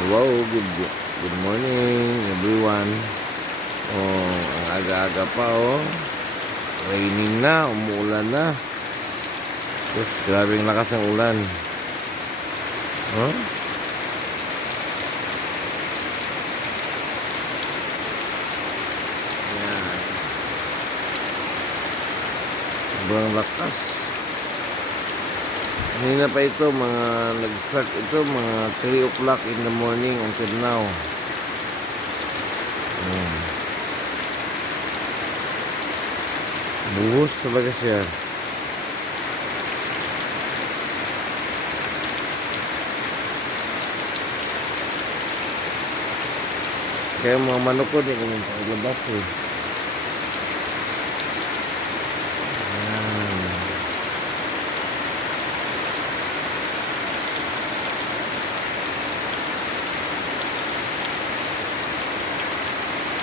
Hello, good morning everyone. Oh, ang aga-aga pa oh. Raining na, umuulan na. Tapos grabing lakas ng ulan. Huh? Yan. Sobrang lakas. Kanina pa ito, nag-start ito, mga 3 o'clock in the morning until now. Buhos talaga siya. Kaya mga manok ko, di ko nang paglabas eh.